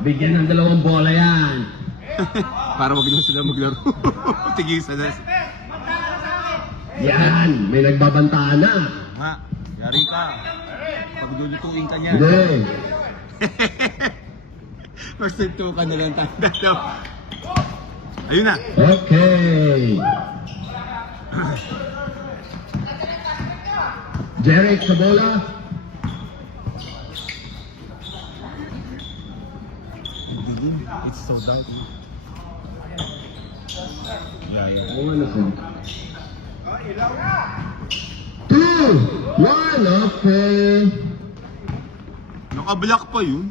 Bigyan ng 2 bola yan. Para wag na sila maglaro. Tigisan na. Yan, may nagbabantaan na. Ma, yari ka. Pagdudutuin ka niya. Hindi. First time to ka na lang tayo. Ayun na. Okay. Jeric sa bola. It's so dark. Yeah. Oo, ano po? 2, 1, okay. Naka-block pa yun.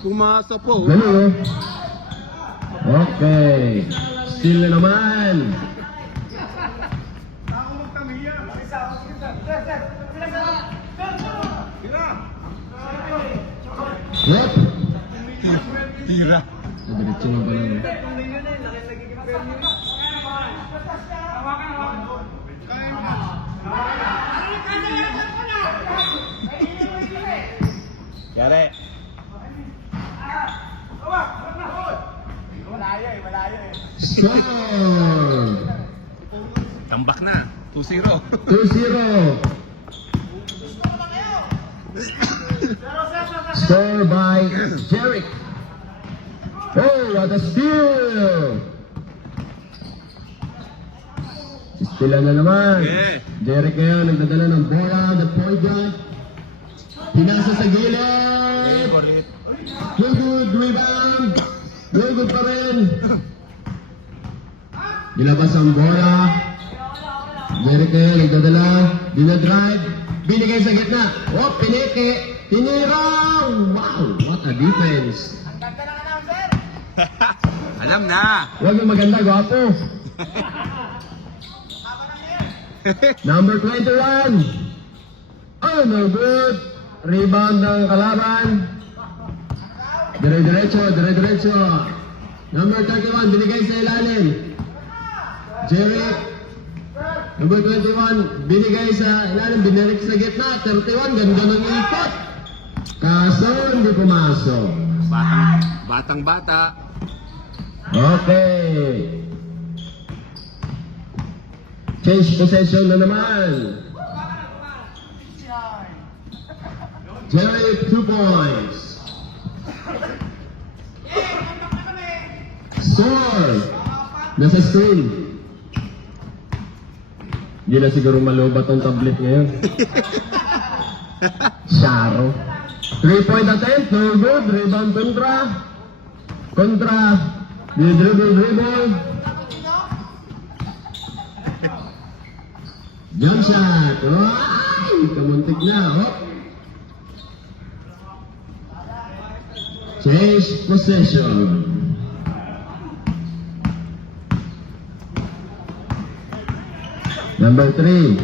Pumasa po. Ganun, oh. Okay. Still na naman. Yep. Tira. Sa diretso lang pala. Yari. Strong. Tambak na. 2-0. 2-0. Score by Jeric. Oh, what a steal! Stealan na naman. Yeah. Jeric ngayon nagdadala ng bola, the point guard. Pinasa sa gilid. Good rebound. Good pa rin. Nilabas ang bola. Jeric ngayon nagdadala. Dinadrive. Binigay sa gitna. Oh, piniki. Tinirang. Wow, what a defense. Alam na. Huwag yung maganda, gwapo. Number 21. Oh, no good. Rebound ng kalaban. Dire-diretso. Number 31, binigay sa ilalim. Jeric. Number 21, binigay sa ilalim, binalik sa gitna. 31, ganda ng ikot. Kaso, hindi pumasok. Batang-bata. Okay. Change possession na naman. Jerry, 2 points. Score. Nasa screen. Hindi na siguro malubat ang tablet ngayon. Sharo. 3-point attempt, no good. Rebound kontra. Dribble. Jump shot. Ay, kamuntik na. Oh. Change possession. Number 3.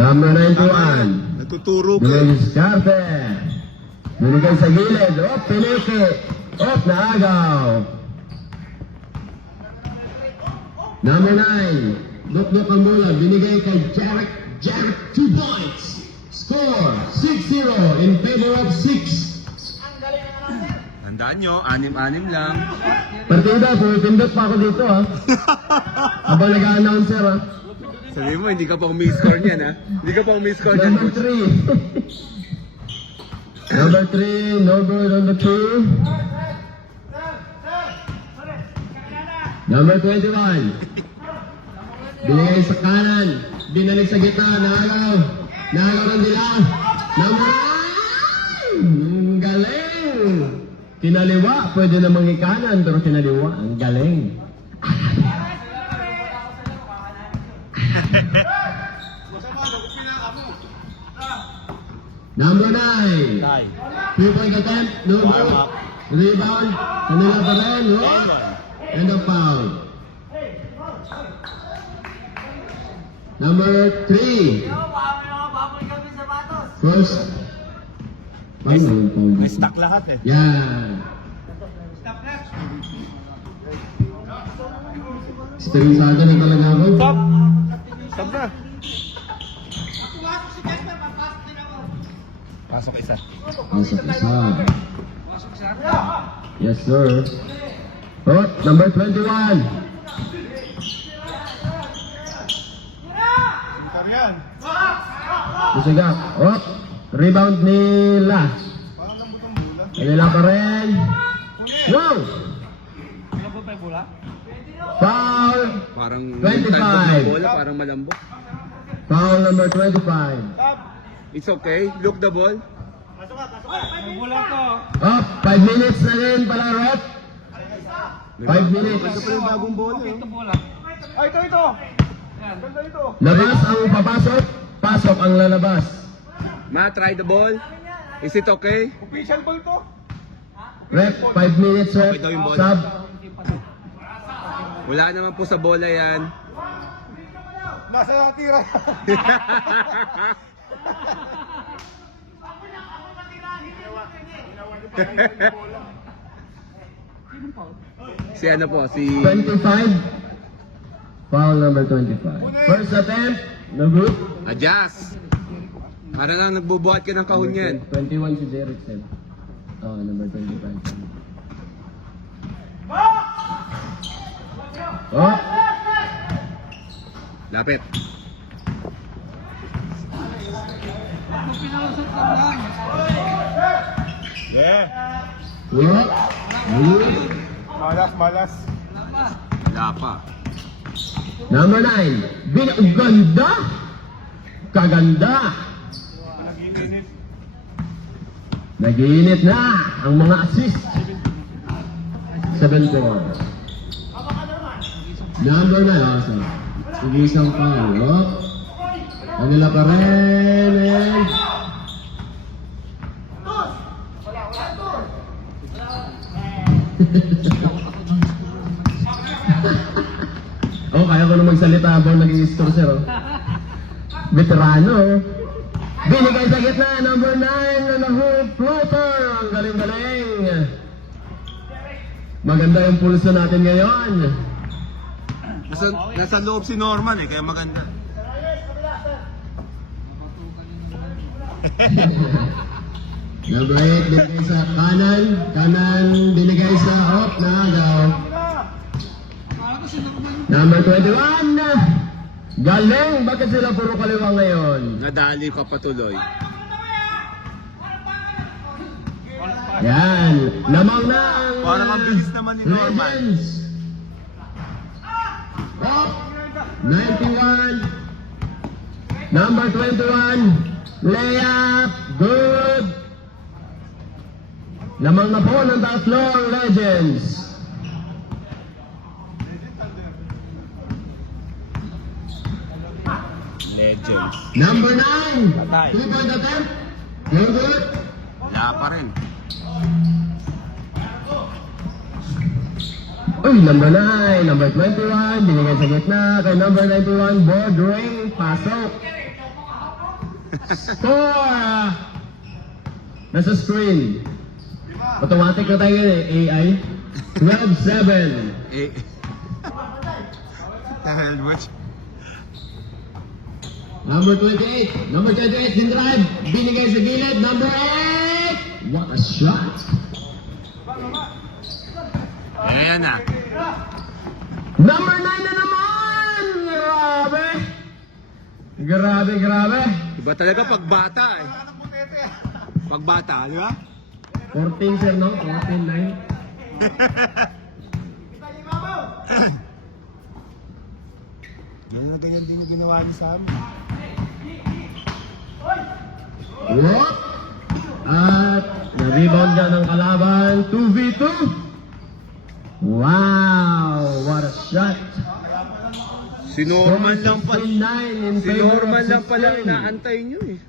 Number 91. Natuturo ka. Luis Carter. Binigay sa gilid. Oh, piniki. Oh, naagaw. Number 9. Look ang bola. Binigay kay Jeric. Jeric, 2 points. Score, 6-0 in favor of 6. Tandaan nyo, 6-6 lang. Partida, pumipindot pa ako dito, ha. Habang nag-a-announcer, ha. Sabi mo, hindi ka pa umi-score niyan, ha? Hindi ka pa umi-score niyan. Number 3. Number 3, no good on the 2. Number 21. Binigay sa kanan. Binalik sa gitna. Nahalaw ng dila. Number 9. Galing. Kinaliwa. Pwede namang ikanan, pero kinaliwa. Ang galing. Number 9. 2-point attempt. No good. Rebound. Kanila pa rin. Oh. And a foul. Number 3. First. Paano yung foul? May stock lahat, eh. Yan. Stresado na talaga ako. Stop! Stop na! Pasok isa. Pasok isa. Yes, sir. Oh, number 21. Kusiga. Oh, rebound nila. Kanila pa rin. Wow! Foul! Parang 25. ng bola, parang malambot. Foul number 25. It's okay. Look the ball. Oh, 5 minutes na rin pala, Rep. 5 minutes. Ito pa yung bagong bola. Labas ang papasok, pasok ang lalabas. Ma, try the ball. Is it okay? Official ball to. Rep, 5 minutes, Rep. Okay daw yung bola. Sub. Wala naman po sa bola yan. Nasa natira. Si ano po, si... 25. Foul number 25. First attempt, no good. Adjust. Para lang nagbubuhat ka ng kahon yan. 21 si Jerickson. Oh, number 25. Oh, Lapit. Yeah. good. Good. Malas. Wala pa. Number 9. Ganda. Kaganda. Nag-iinit na ang mga assist. 7-4. Number 9 also. Sige isang foul. Oh. Kanila pa rin. And... oh, kaya ko na magsalita habang nag-i-score siya. Oh. Veterano. Oh. Binigay sa gitna, number 9 na na-hook floater. Ang galing-galing. Maganda yung pulso natin ngayon. Nasa loob si Norman eh, kaya maganda. Number 8, binigay sa kanan. Kanan, binigay sa off na agaw. Number 21. Galing! Bakit sila puro kaliwa ngayon? Nadali ka patuloy. Yan. Lamang na ang Parang ang bilis naman ni Norman. Legends. Off. 91. Number 21. Layup. Good. Lamang na po ng tatlong Legends. Legends. Number 9. 2-point attempt. Good. Wala pa rin. Uy, number 9, number 21, binigay sa gitna kay number 91, board ring, pasok. Score! Nasa screen. Automatic na tayo yun eh, AI. 12-7. Eh. Dahil much. Number 28, number 28, sin drive, binigay sa gilid, number 8. What a shot! Ayan na. Number 9 na naman! Grabe! Grabe! Iba talaga pagbata eh. Pagbata, di ba? 14 sir, no? 14-9. Ganyan na ganyan din yung ginawa niya sa amin. Whoop! At na-rebound na ng kalaban, 2v2. Wow! What a shot! Si Norman lang pa. 16-9 in Si favor of Norman lang pala 16. inaantay nyo eh.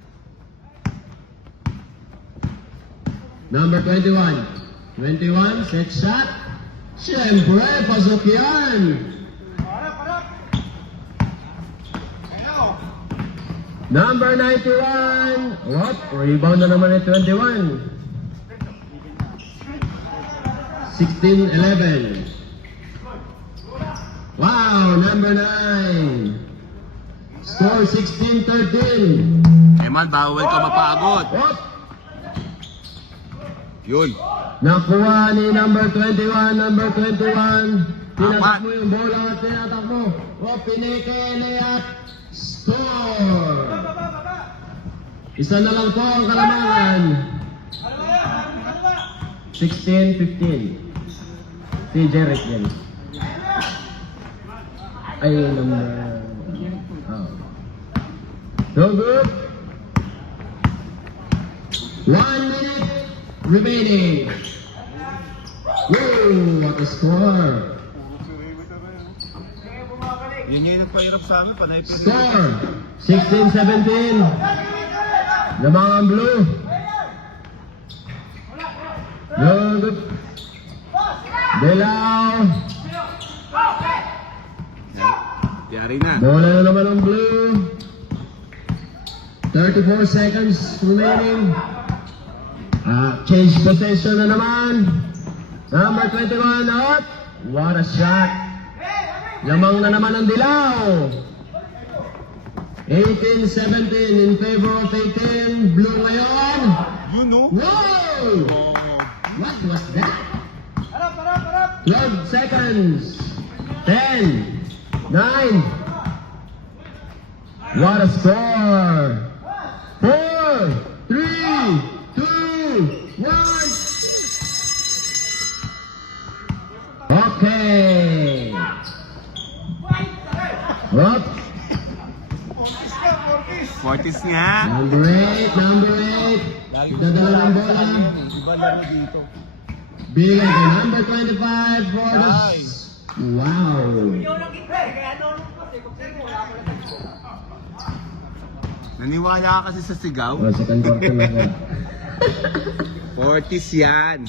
Number 21. 21, set shot. Siyempre, pasok yan. Number 91. What? Rebound na naman ni 21. 16-11. Wow, number 9. Score 16-13. Eh man, bawal ka mapagod. What? Yun. Nakuha ni number 21, number 21. Tinatak Apat. mo yung bola, tinatak mo. O, pinike at score. Isa na lang po ang kalamangan. 16-15. Si Jeric yan. Ay, number... Oh. So good. 1 minute remaining. Whoa, what a score. Yun yung nagpahirap sa amin, panay pero. Score, 16-17. Lamangan blue. Good. Delao. Yari na. Bola na naman ang blue. 34 seconds remaining. Change possession na naman. Number 21 out. What a shot. Lamang na naman ang Dilao. 18-17 in favor of 18. Blue ngayon. Yun, no? Whoa! What was that? 12 seconds. 10, 9. What a score. 4, 3, 2, 1. Okay. Up. Fortis nga. Number 8, number 8. Dadala ng bola. Iba laro dito. Bigay kay number 25 for the... Nice. Wow. Naniwala ka kasi sa sigaw. Oh, second quarter na po. Fortis yan.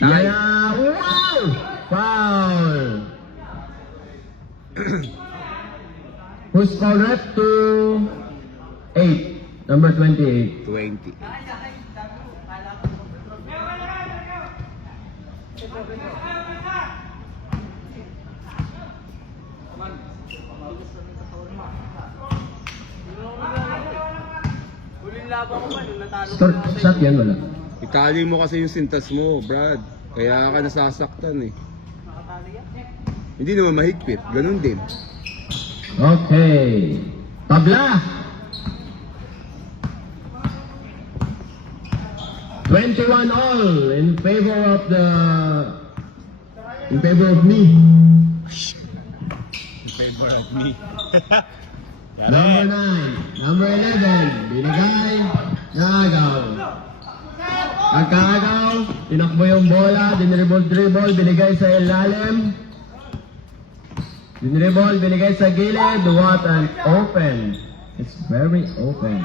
Yeah. Wow! Foul. Who's foul rep to 8? Number 28. 20. Shot yan, wala. Itali mo kasi yung sintas mo, Brad. Kaya ka nasasaktan eh. Hindi naman mahigpit. Ganun din. Okay. Tabla. 21 all in favor of me. In favor of me. Number 9, number 11, binigay, nagaw. Pagkagaw, tinakbo yung bola, dinribble, binigay sa ilalim. Dinribble, binigay sa gilid, what an open. It's very open.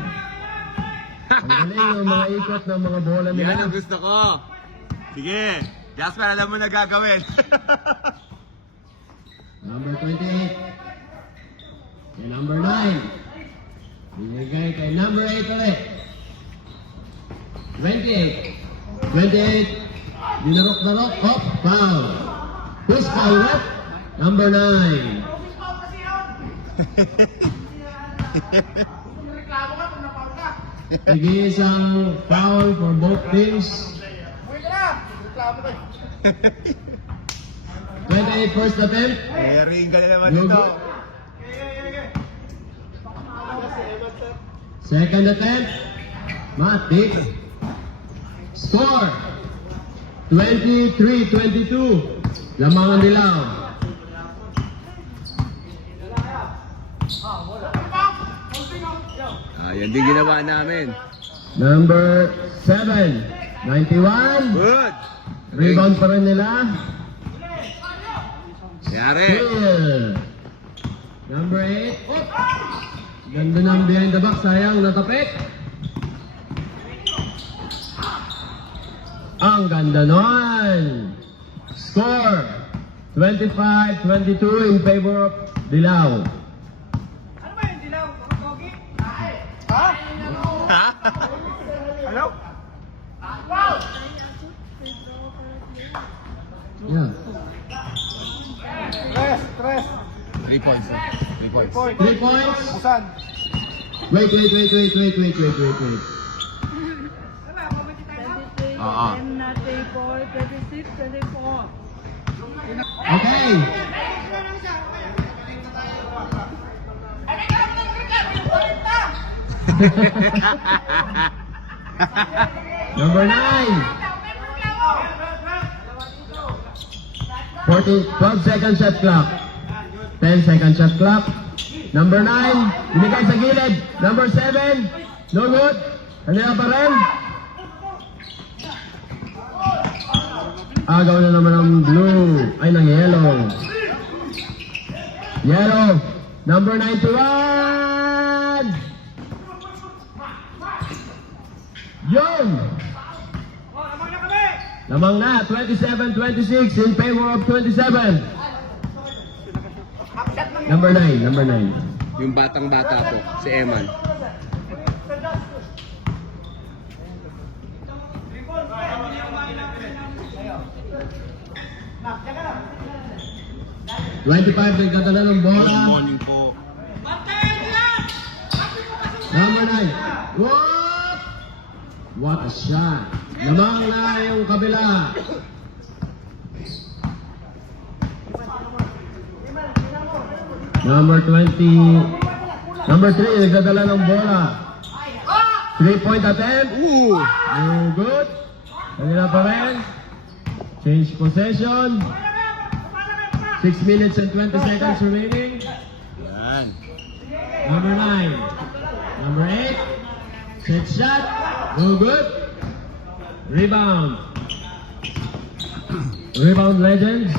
Ang galing yung mga ikot ng mga bola Yan nila. ang gusto ko. Sige. Jasper, alam mo na gagawin. Number 28. Kay number 9. Binigay kay number 8 ulit. 28. 28. Dinarok-darok. Hop. Foul. Who's foul rep? Number 9. Sige, isang foul for both teams. 28 first attempt. Mering ka na naman No dito. good. Second attempt. Matik. Score. 23-22. Lamangan Dilao. Yan din ginawa namin. Number 7. 91. Good. Rebound pa rin nila. Yari. Steal. Number 8. Ganda ng behind the back. Sayang, natapik. Ang ganda nun. Score. 25-22 in favor of Dilao. Hello? Yeah. Tres. 3 points. 3 points. 3 points. Busan. Wait. Oo. table 26, 24. Okay. Number 9. 12 second shot clock. 10 second shot clock. Number 9, binigay sa gilid. Number 7, no good. Kanila pa rin. Agaw na naman ng blue. Ay, ng yellow. Yellow. Number 91. Yun. Lamang na, 27-26 in favor of 27. Number 9. Yung batang-bata po, si Eman. Twenty-five, nagkatala ng bola. Good morning po. Number 9. What a shot. Lamang na yung kabila. Number 20. Number 3, nagdadala ng bola. 3-point attempt. Ooh! No good. Kanila pa rin. Change possession. 6 minutes and 20 seconds remaining. Yan. Number 9. Number 8. Set shot. No good. Rebound. Rebound Legends.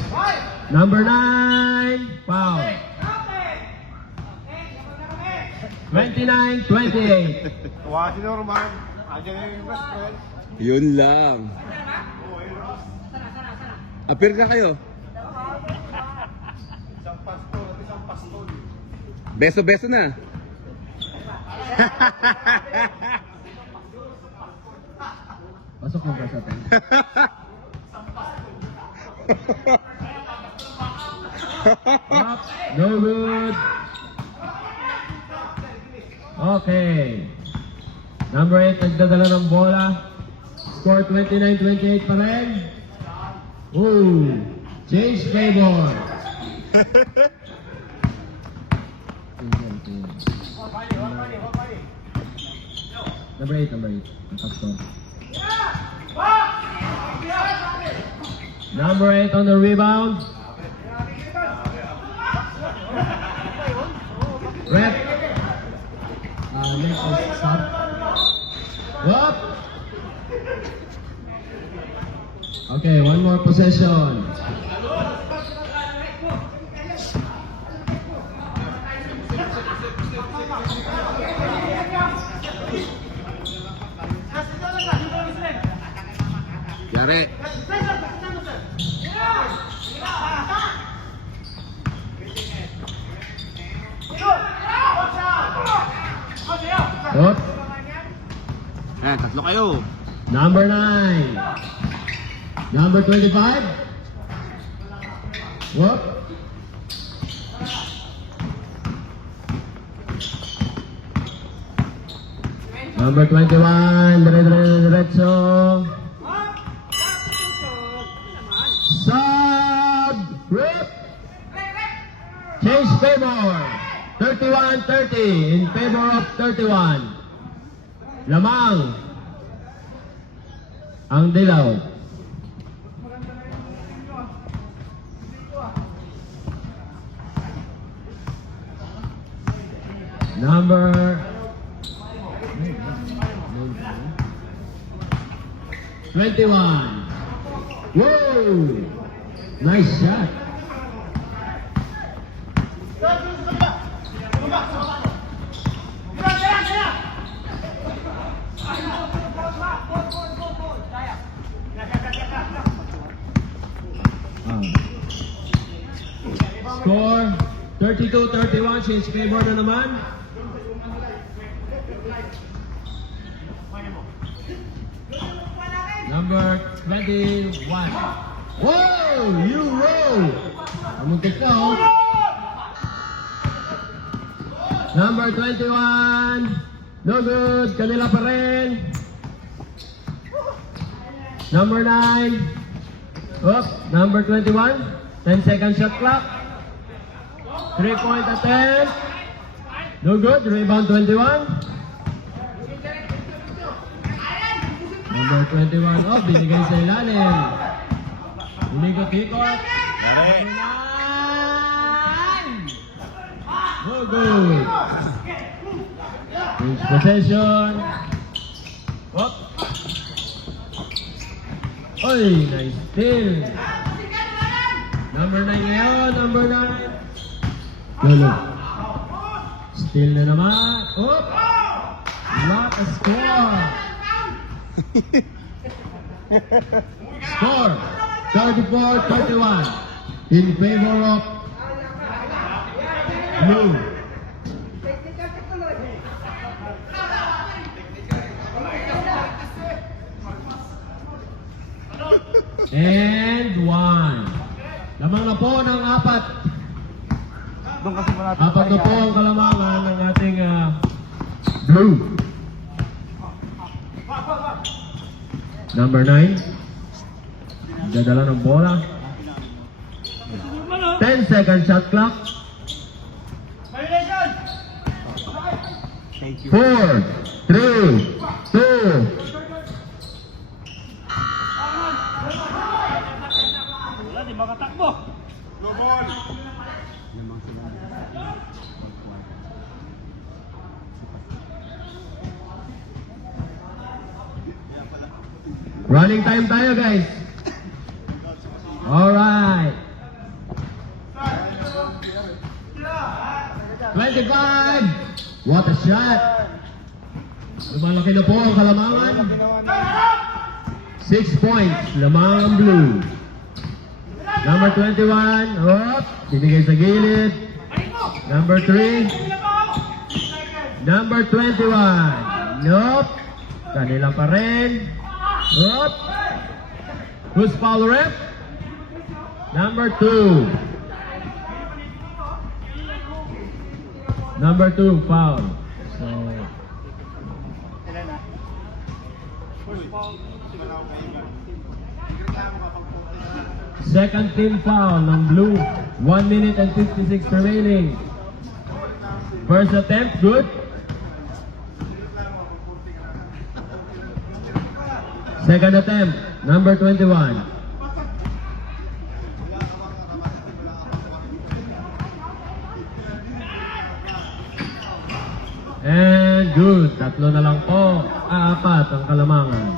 Number 9. Foul. 29-28. Tuwa si Norman. Andiyan na yung best friend. Yun lang. Appear ka kayo. Beso-beso na. Pasok mo ba sa atin? Up. No good. Okay. Number 8, nagdadala ng bola. Score 29-28 pa rin. Ooh. Change favor. Number 8. Nakascore. Number 8 on the rebound. Rep. Next is stop. Whoop. Okay, one more possession. Yari. Whoop. Eh, tatlo kayo. Number 9. Number 25. Whoop. Number 21. Diretso. Sub. Whoop. Change favor. 31-30 in favor of 31. Lamang ang dilaw. Number 21. Whoa! Nice shot. Score 32-31, change favor na naman. Number 21. Whoa! You roll! Amuntik ka, oh. Number 21. No good. Kanila pa rin. Number 9. Number 21. 10-second shot clock. 3-point attempt. No good. Rebound 21. Number 21. Binigay sa ilalim. Inikot-ikot. Yari. No good. Lose possession. Oy, nice steal. Number 9 ngayon, number 9. Lolo. Steal na naman. What a score. Score, 34-31 in favor of Blue. And 1. Lamang na po ng 4. Doon kasi mo natin. 4 na po ang kalamangan ng ating Blue. Number 9. Dadala ng bola. 10-second shot clock. Thank you. 4, 3, 2. Wala, di makatakbo. Running time tayo, guys. Alright. 25. What a shot. Lumalaki na po ang kalamangan. 6 points. Lamang ang Blue. Number 21. Binigay sa gilid. Number 3. Number 21. Nope. Kanila pa rin. Who's foul rep? Number 2. Number 2 foul. So, second team foul ng Blue. 1 minute and 56 remaining. First attempt, good. Second attempt, number 21. And good. 3 na lang po. 4 ang kalamangan.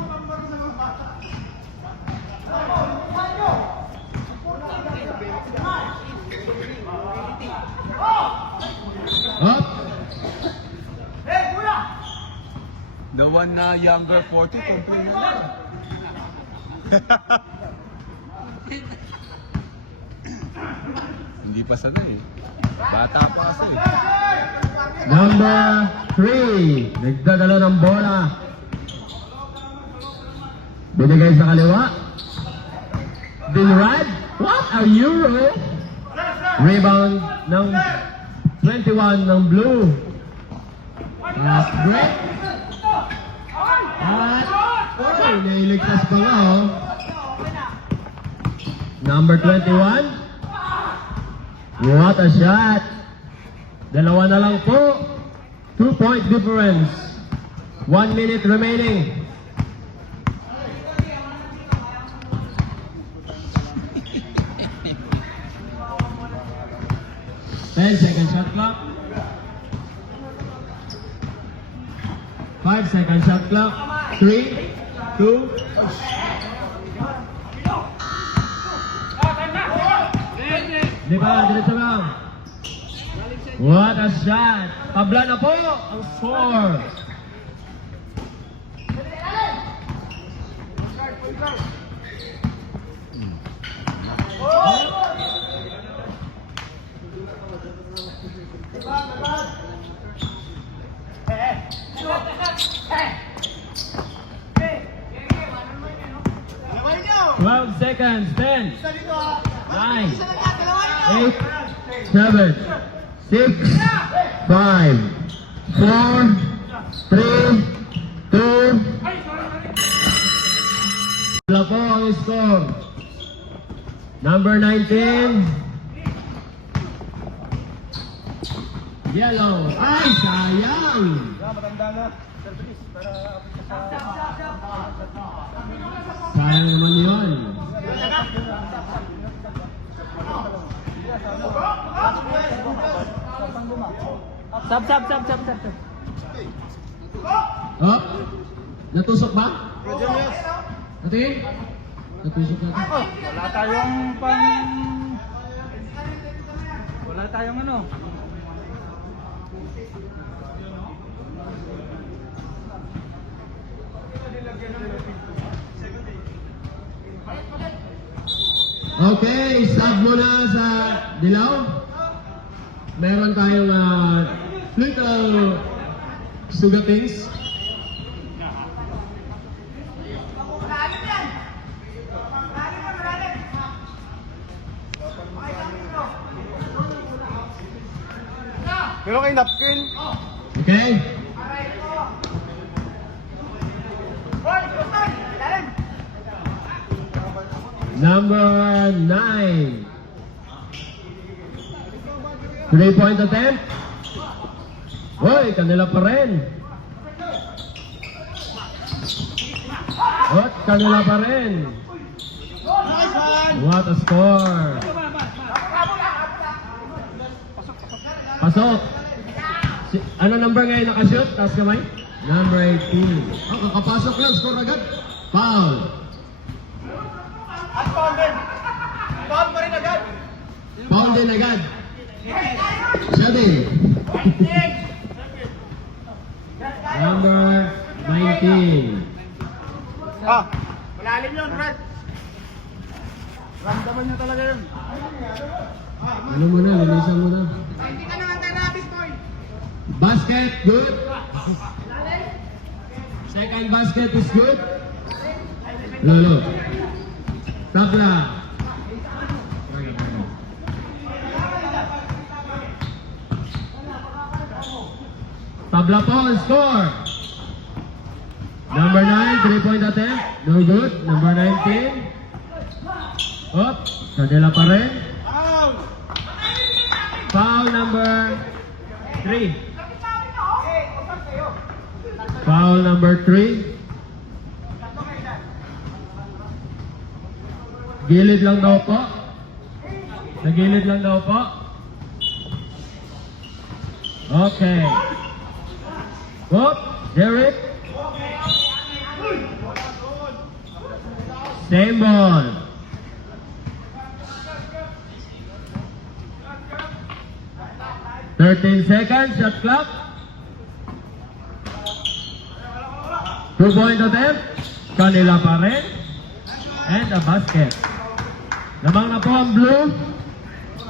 Up. The one na younger 40, complain na. Hindi pa sanay. Bata pa kasi. Number 3. Nagdadala ng bola. Binigay sa kaliwa. Binrad. What a Euro. Rebound ng 21 ng Blue. Break. At nailigtas pa nga Number 21. What a shot. 2 na lang po. 2-point difference. 1 minute remaining. Second shot clock. 5-second shot clock. 3, 2. Di ba? Diretso lang. What a shot! Tabla na po ang score. Twelve seconds. 10, 9, 8, 7, 6, 5, 4, 3, 2, Wala po ang score. Number 19. Yellow. Ay, sayang. Sayang naman yun. Sab. Oh, natusok ba? Ate? Natusok natin. Wala tayong ano. Okay, sub muna sa dilaw. Meron tayong little sugatings. Pero kay napkin. Okay? Number 9. 3-point attempt. Hoy, kanila pa rin. At kanila pa rin. What a score. Pasok. Ano number ngayon nakashoot? Taas kamay? Number 18. Oh, kakapasok lang. Score agad. Foul. Foul din agad. Siya din. Number 19. Malalim yun, Brad. Ramdaman nyo talaga yun. Ano mo na? Linisan mo na. Hindi ka naman terapist, boy. Basket, good. Second basket is good. Lolo. Tabla. Tabla po ang score. Number 9, 3-point attempt. No good. Number 19. Up. Kanila pa rin. Foul number 3. Foul number 3. Gilid lang daw po. Sa gilid lang daw po. Okay. Up. Derek. Same ball. Thirteen seconds, shot clock. 2-point attempt. Kanila pa rin. And a basket. Lamang na po ang blue.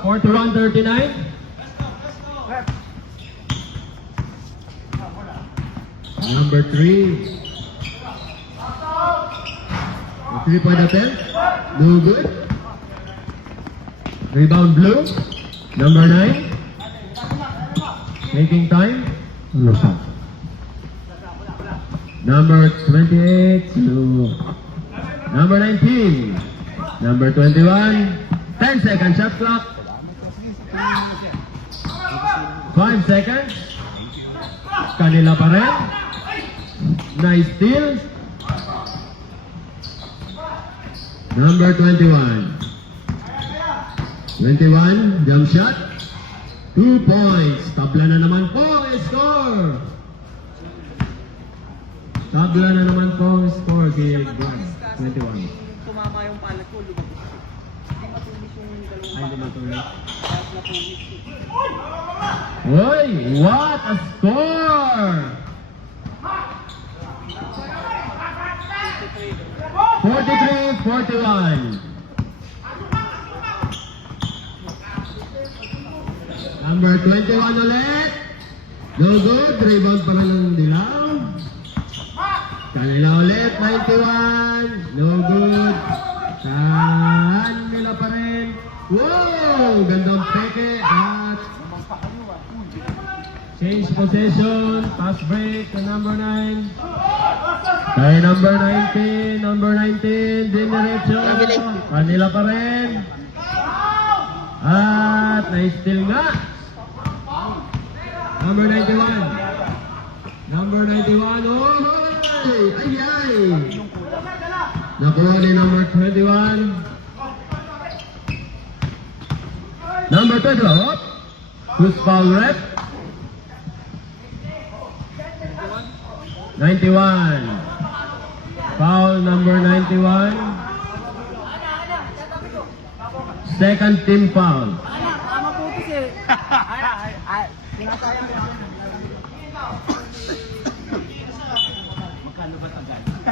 41-39. Number 3. 3-point attempt. No good. Rebound blue. Number 9. Making time. Number 28 to number 19. Number 21. 10 seconds shot clock. 5 seconds. Kanila pa rin. Nice steal. Number 21. 21, jump shot. 2 points. Tabla na naman po ang score. Tabla na naman po ang score kay Brad. 21. Tumama yung palat ko, lumabas. Hindi matulis yung dalawang Ay, hindi matuloy. Kahit natulis. Hoy, what a score! 43-41. Number 21 ulit. No good. Rebound pa rin ng dilaw. Kanila ulit. 91. No good. Kanila pa rin. Wow! Gandang peke at change possession. Pass break to number 9. Kay number 19. number 19, diniretso. Kanila pa rin. At na-steal nga. Number 91. Number 91. Oh, ay, ay. Nakuha ni number 21. Number 20. Oh, who's foul rep? 91. Foul number 91. Second team foul. Tama po kasi. Ay. Sinasayang ko.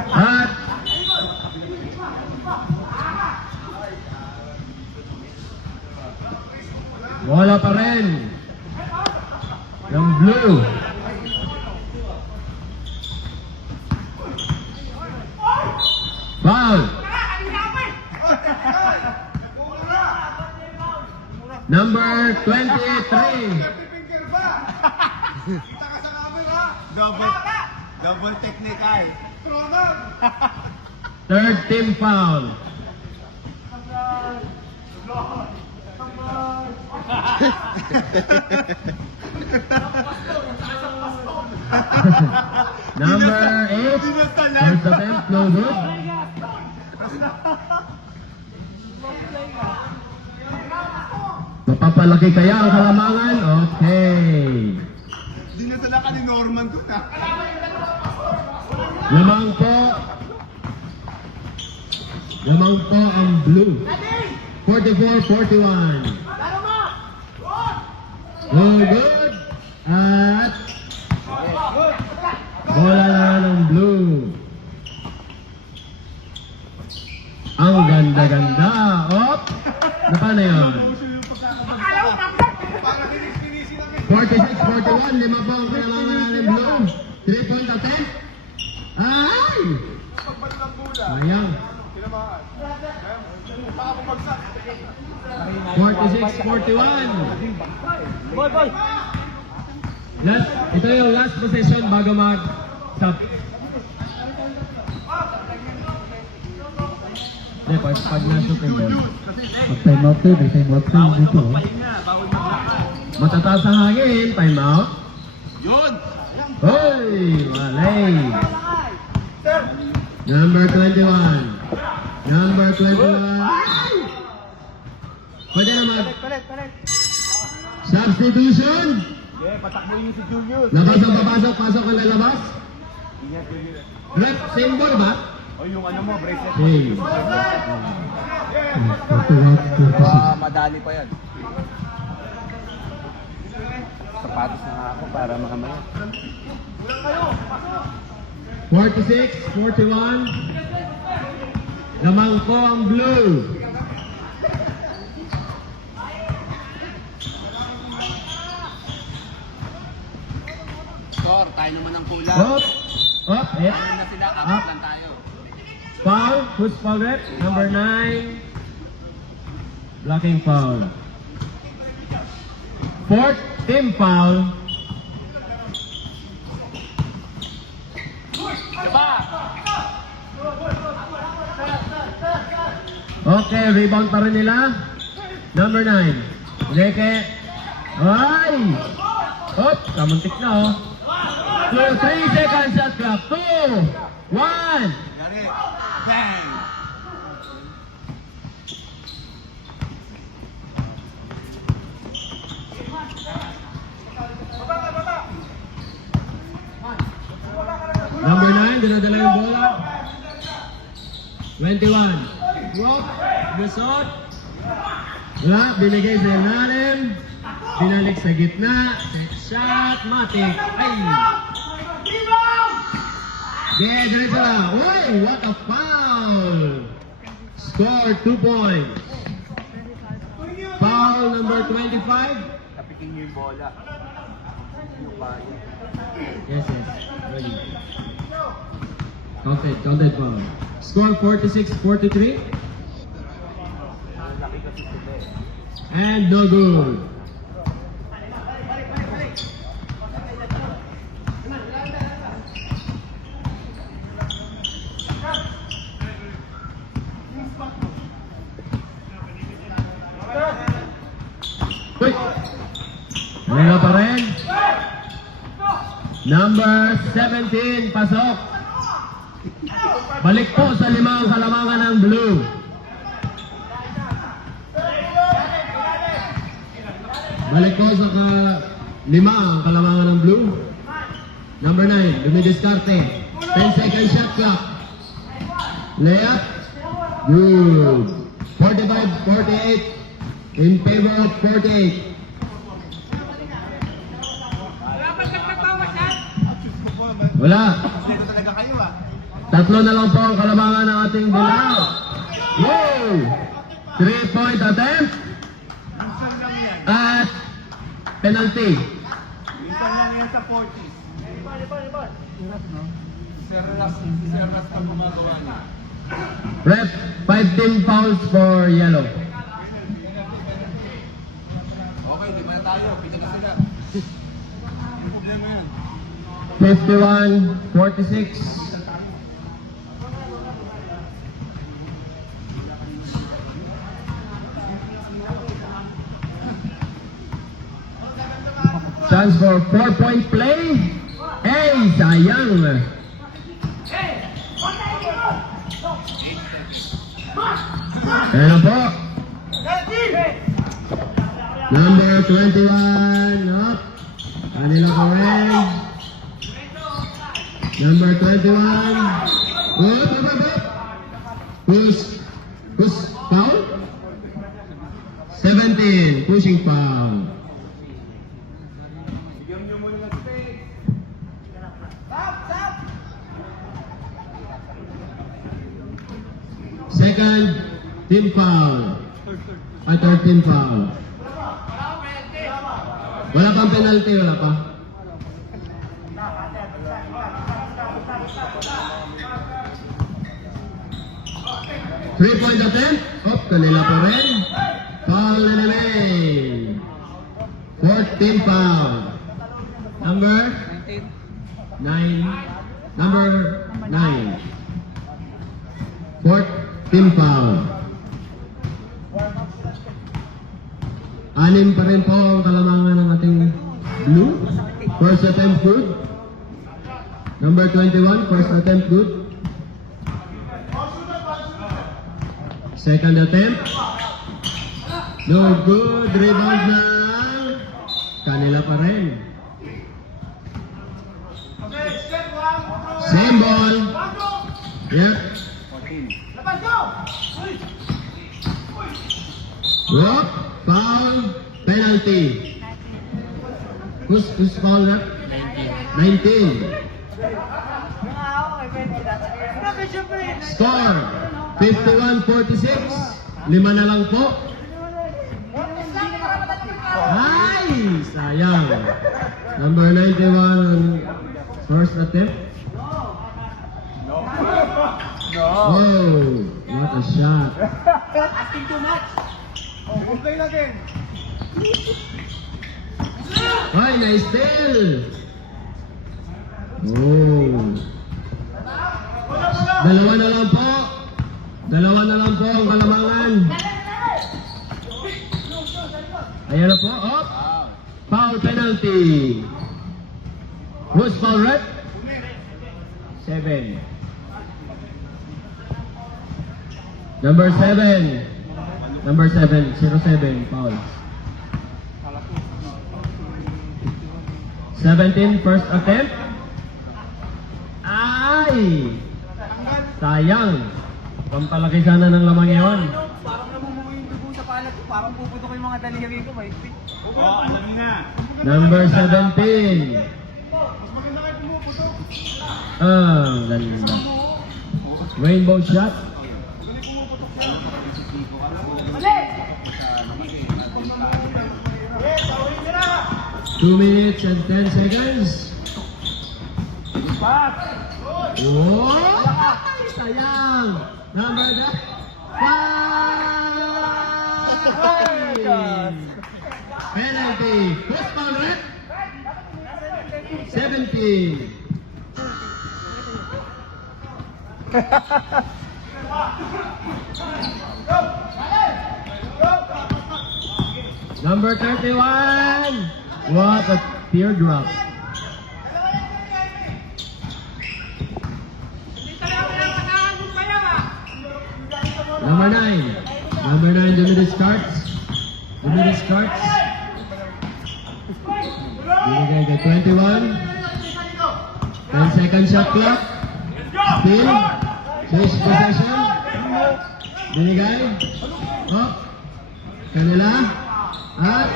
At wala pa rin ng blue. Foul. Number 23. Double technical. Third team foul. Number 8. First attempt, no good. Mapapalaki kaya ang kalamangan? Okay. Hindi na sila ka ni Norman ko na. Lamang po. Lamang po ang blue. 44-41. No good. At bola na ng blue. Ang ganda-ganda. Op! Napana yun? 46-41. Lima po ang kailangan ng blue. 3-point attempt. Ay! Sayang. 46-41. Boy. Ito yung last possession bago mag-stop. Hindi, pag nashoot yung ball. Pag time out yun, may time out yun dito. Matataas ang hangin, time out. Yun! Hoy! Malay! Number 21. Number 21. Pwede na mag... Palit. Substitution! Patakbuhin niyo si Julius. Pasok ang lalabas. Rep, same ball ba? O yung ano mo, bracelet. Hey. Madali pa yan. Sapatos na nga ako para makamaya. 46-41. Lamang po ang blue. Score, tayo naman ang kulang. Up. Na sila, Up. lang tayo. Foul. Who's foul rep? Number 9. Blocking foul. Fourth team foul. Okay, rebound pa rin nila. Number 9. Leke. Ay! Hop, kamuntik na oh. 3 seconds shot clock. 2, 1. Gari. Bang! Number 9, dinadala yung bola. 21. Walk, gusot. Wala, binigay sa ilalim. Binalik sa gitna. Shot, matik. Ay! Yeah, diretso na. Uy, what a foul! Score 2 points. Foul number 25. Tapikin niyo yung bola. Yung kaya. Yes. Ready. Counted foul. Score 46-43. Laki kasi sila eh. And no good. Kanila pa rin. Number 17, pasok. Balik po sa limang kalamangan ng blue. Balik po sa lima ang kalamangan ng blue. Number 9, dumidiskarte. 10 second shot clock. Layup. Good. 45-48 in favor of 48. Wala. Dito talaga kayo ah. Tatlo na lang po ang kalamangan ng ating dilaw. Wow! 3-point attempt. Minsan lang yan. At penalty. Minsan lang yan sa 40s. Serras ang gumagawa niya. Ref, 5 team fouls for yellow. Okay, di ba na tayo? Pinaga sila. Yung problema yan. 51-46. Chance for 4-point play. Hey, sayang. Ayan na po. Number 21, up. Kanila pa rin. Number 21. Up. Push foul? 17, pushing foul. Second, team foul. Third team foul. Wala pang penalty, wala pa. Three-point attempt. Kanila pa rin. Foul na naman. Fourth team foul. Number 9. Number 9. Fourth team foul. Anim pa rin po ang kalamangan ng ating blue. First attempt good. Number 21, first attempt good. Second attempt. No good. Rebound na. Kanila pa rin. Same ball. Yep. Whoop. Foul. Penalty. Who's foul that? 19. Score. 51-46. 5 na lang po. Ay! Sayang. Number 91 first attempt. Oh, what a shot. Asking too much. Play natin. Ay, nice steal. Oh. Dalawa na lang po. Dalawa na lang po ang kalamangan. Ayan na po. Up. Foul penalty. Who's foul rep? 7. Number 7. Number 7. 07. Foul. 17. First attempt. Ay! Sayang. Pampalaki sana ng lamang yun. Parang namumuo yung dugo sa palat ko. Parang puputok yung mga daliri ko. May fit. Oo, alam niyo na. Number 17. Mas maganda kayo pumuputok. Ah, ganda. Rainbow shot. 2 minutes and 10 seconds. Oh! Sayang! Number 5! Penalty. Who's foul rep? 17. Number 31. What a teardrop. Number 9. Number 9, Dimitrios starts. Dimitrios starts. Binigay kay 21. 10 second shot clock. Still. Switch possession. Binigay. Oh. Kanila. At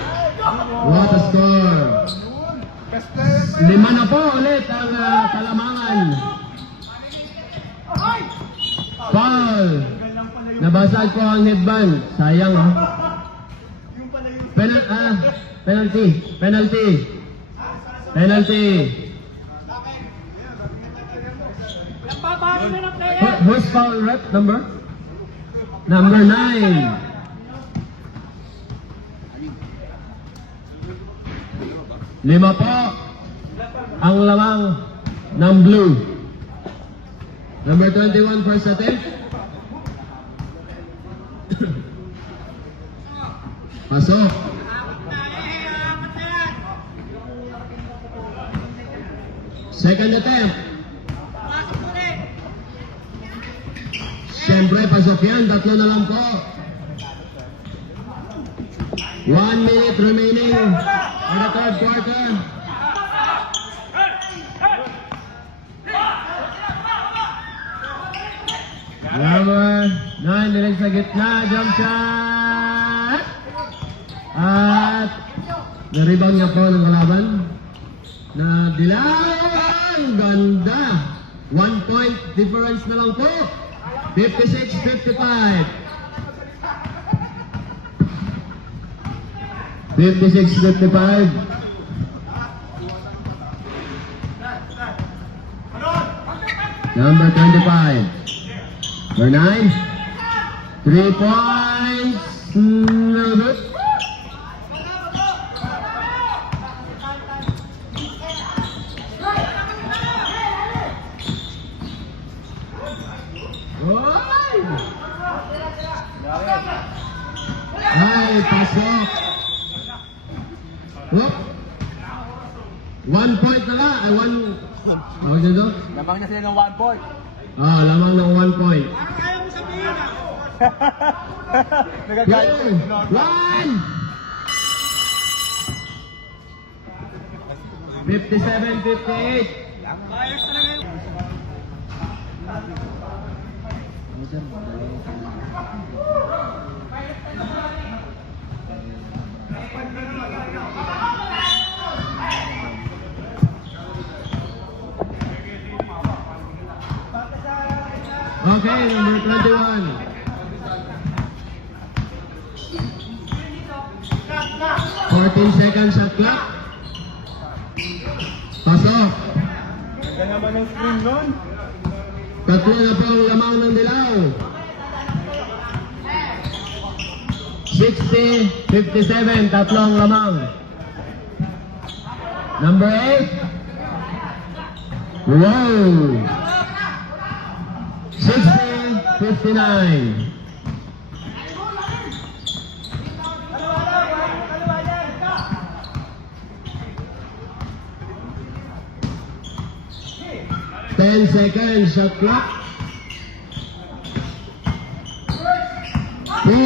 what a score. 5 na po ulit ang Kalamangan. Foul. Nabasag po ang headband. Sayang oh. Penalty. Penalty. Penalty. Who's foul rep number? Number 9. Lima po ang lamang ng blue. Number 21 first attempt. Pasok. Second attempt. Siyempre, pasok yan. Tatlo na lang po. 1 minute remaining in the third quarter. Number 9, nilig sa gitna. Jump shot. At na-rebound niya po ng kalaban. Na dilaw. Ang ganda. 1 point difference na lang po. 56-55. 56-55. Number 25. Number 9. 3 points. No good. Ay, pasok. Whoop. 1 point na lang. Ay, 1. Tawag dito? Lamang niya sila ng 1 point. Ah, lamang ng 1 point. Parang ayaw mo sabihin ah. Nagagalit ko. 1! 57-58. Bias talaga yun. Okay, number 21. 14 seconds shot clock. Pasok. Ganda naman ng screen nun. Tatlo na po ang lamang ng dilaw. 60-57, tatlo ang lamang. Number 8. Wow! 60-59. Ten seconds shot clock. 4, 3,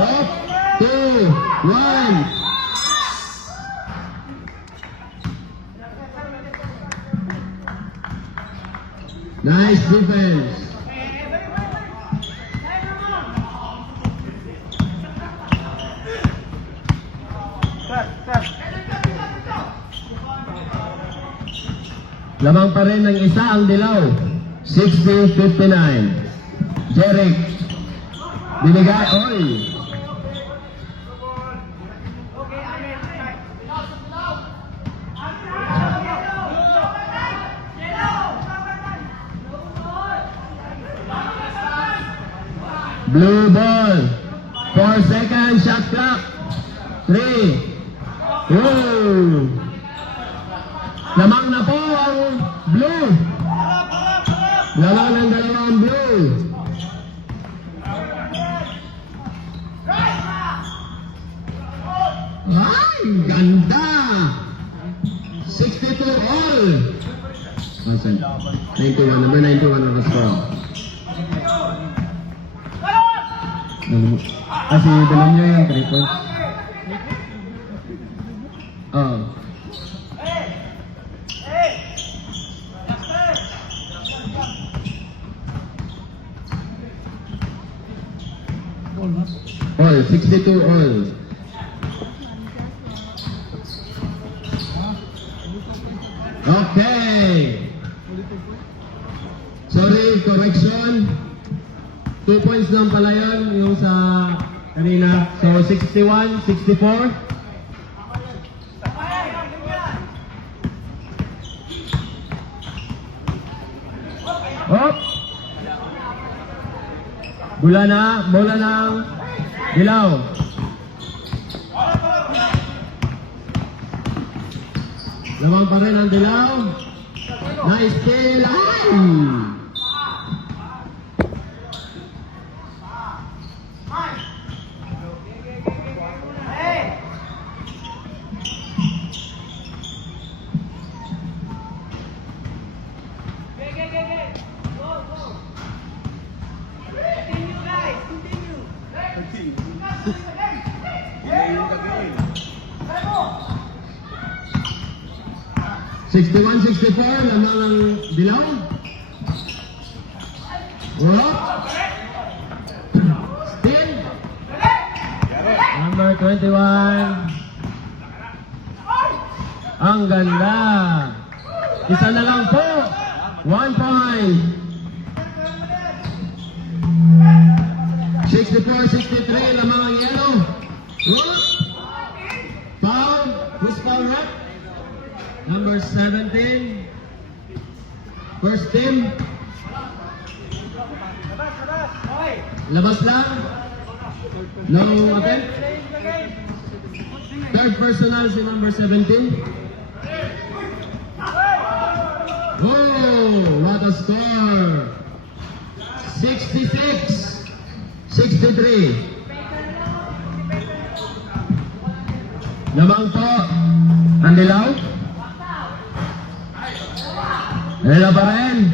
up, 2, 1. Nice defense. Lamang pa rin ng isa ang dilaw. 60-59. Jeric. Binigay. Oy. Blue ball. 4 seconds shot clock. 3. Woo. Lamang na po ang blue. Lamang ng dalawang blue. Ay! Ganda! 62 all! Asan? 91, number 91 ang score. Kasi dala niyo yung 3 points. Oh. All, 62 all. Okay. Sorry, correction. 2 points lang pala yun, yung sa kanina. So, 61, 64. Hop! Bola ng dilaw. Lamang pa rin ang dilaw. Nice kill! Ay! Yung gagawin. 61-64, lamang ang dilaw. Hop! Still. Number 21. Ang ganda. Isa na lang po. 1 point. 64-63, lamang ang yellow. Hop! Foul. Who's foul rep? Number 17. First team. Labas lang. No attempt. Third personal si number 17. Oh, what a score. 66-63. Lamang po ang dilaw. Dilaw pa rin.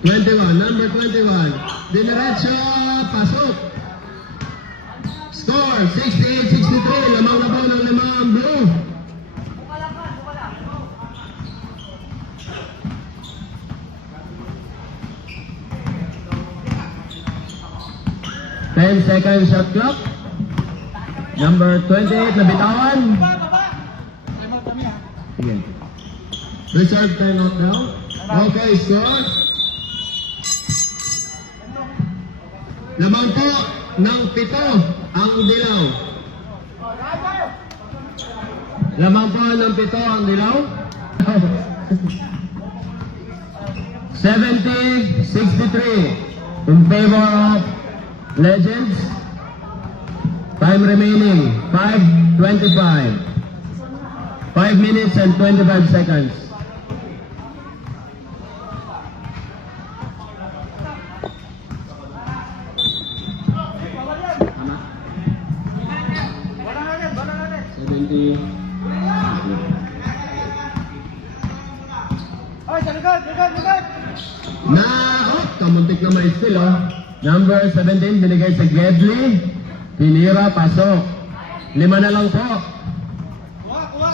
21, number 21. Dinerecho, pasok. Score, 68-63. Lamang na po ng lamang ang blue. Ten second shot clock. Number 28 na bitawan. Sige. Reserve timeout now. Okay, score. Lamang po ng 7 ang dilaw. Lamang po ng 7 ang dilaw. 70-63 in favor of Legends. Time remaining 5:25. 5 minutes and 25 seconds. Kamuntik na ma-steal, oh. Number 17, binigay sa Gedley. Pinira, pasok. 5 na lang po.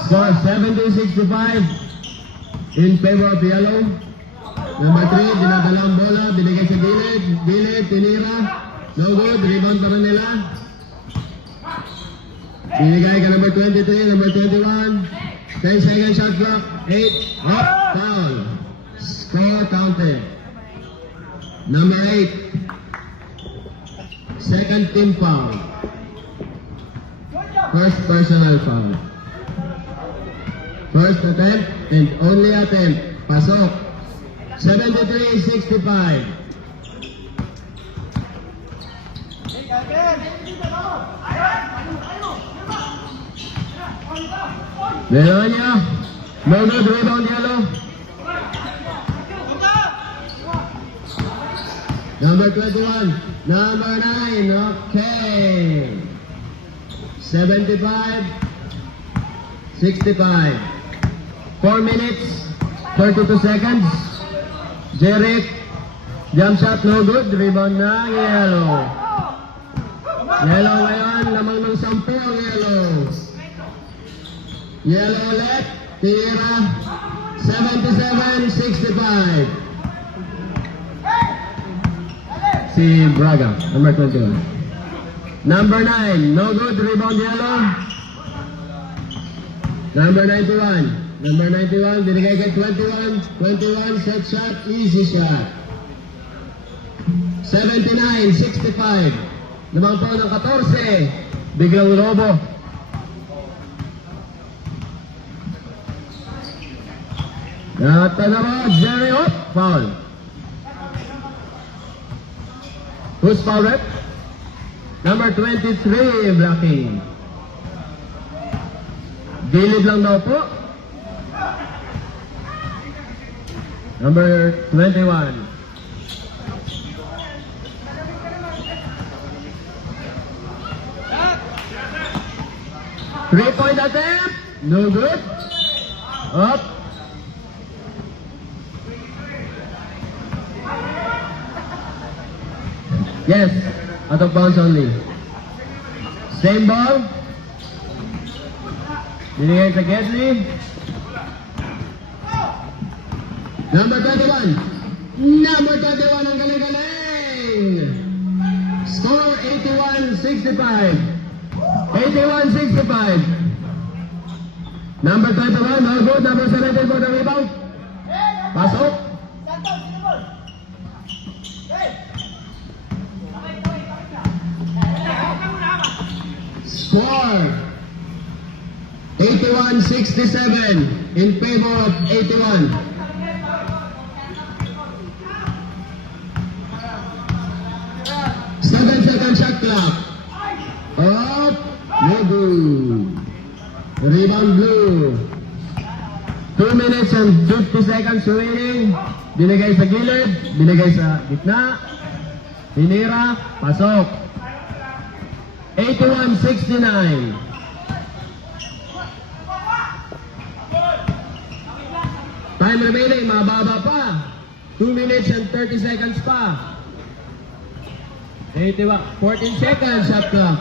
Score 70-65 in favor of yellow. Number 3, dinadala ang bola, binigay sa gilid. Gilid, pinira. No good, rebound pa rin nila. Binigay ka number 23, number 21. 10 second shot clock. 8, up, foul. Score counted. Number 8. Second team foul. First personal foul. First attempt and only attempt. Pasok. 73-65. Melonia. No good, rebound yellow. Number 21. Number 9. Okay. 75, 65. 4 minutes, 32 seconds. Jeric, jump shot, no good. Rebound ng yellow. Yellow ngayon, lamang ng 10 ang yellow. Yellow ulit, tira. 77, 65. Si Braga, number 21. Number 9, no good, rebound yellow. Number 91. Number 91, binigay kay 21. 21, set shot, easy shot. 79, 65. Lamang po ng 14. Biglang robo. At tanaro, Jerry Hop, foul. Who's foul rep? Number 23, blocking. Gilid lang daw po. Number 21. Three-point attempt. No good. Up. Yes. Out of bounds only. Same ball. Binigay sa Gedley. Number 21. Number 21 ang galing-galing. Score 81-65. 81-65. Number 21, no good. Number 17 for the rebound. Pasok. Score 81-67 in favor of 81. Seven-second shot clock. Up. No good. Rebound blue. 2 minutes and 50 seconds remaining. Binigay sa gilid. Binigay sa gitna. Hinira. Pasok. 81-69. Time remaining. Mababa pa. 2 minutes and 30 seconds pa. 14 seconds shot clock.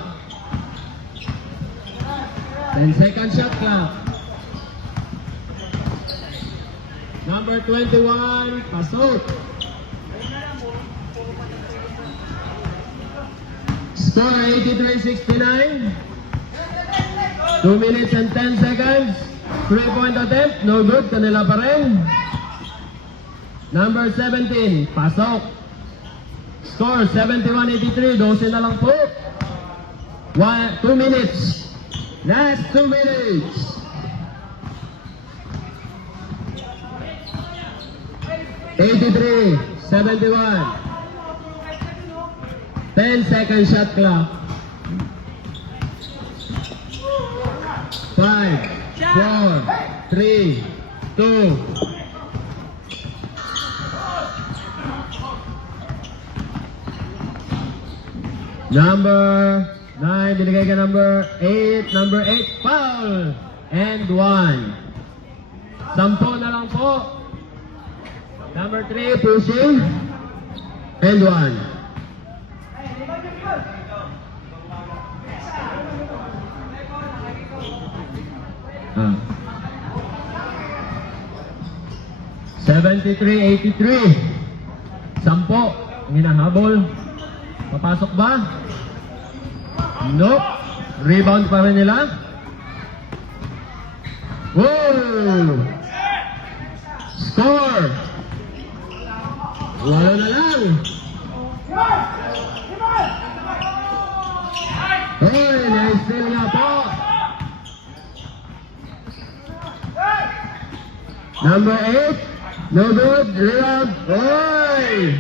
10 seconds shot clock. Number 21, pasok. Score 83-69. 2 minutes and 10 seconds. 3-point attempt, no good, kanila pa rin. Number 17, pasok. Score 71-83, 12 na lang po. 2 minutes. Last 2 minutes. 83-71. 10 second shot clock. 5, 4, 3, 2. Number 9, binigay ka number 8. Number 8, foul. And 1. 10 na lang po. Number 3, pushing. And 1. Ah. 73-83. 10. Ang hinahabol. Papasok ba? Nope. Rebound pa rin nila. Whoa! Score! 8 na lang. Hoy, na-steal nga po. Number 8. No good. Rebound. Hoy!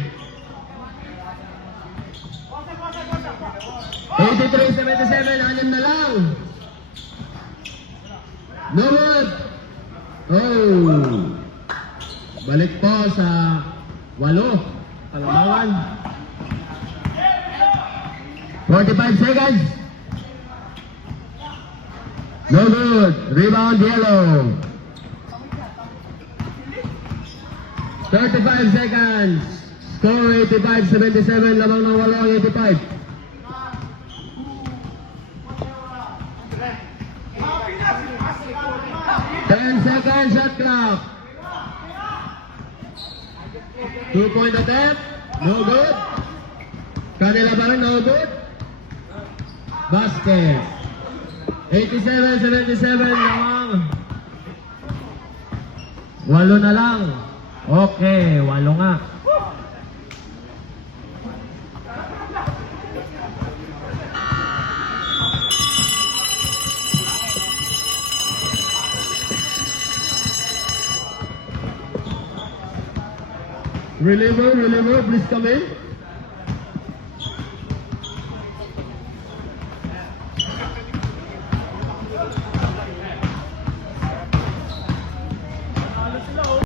83-77, 6 na lang. No good. Oh. Balik po sa 8. Kalamangan. 45 seconds. No good. Rebound yellow. 35 seconds. Score 85-77. Lamang ng 8, 85. 10 seconds shot clock. 2-point attempt. No good. Kanila pa rin, no good. Basket. 87-77 lamang. 8 na lang. Okay, 8 nga. Reliever, please come in.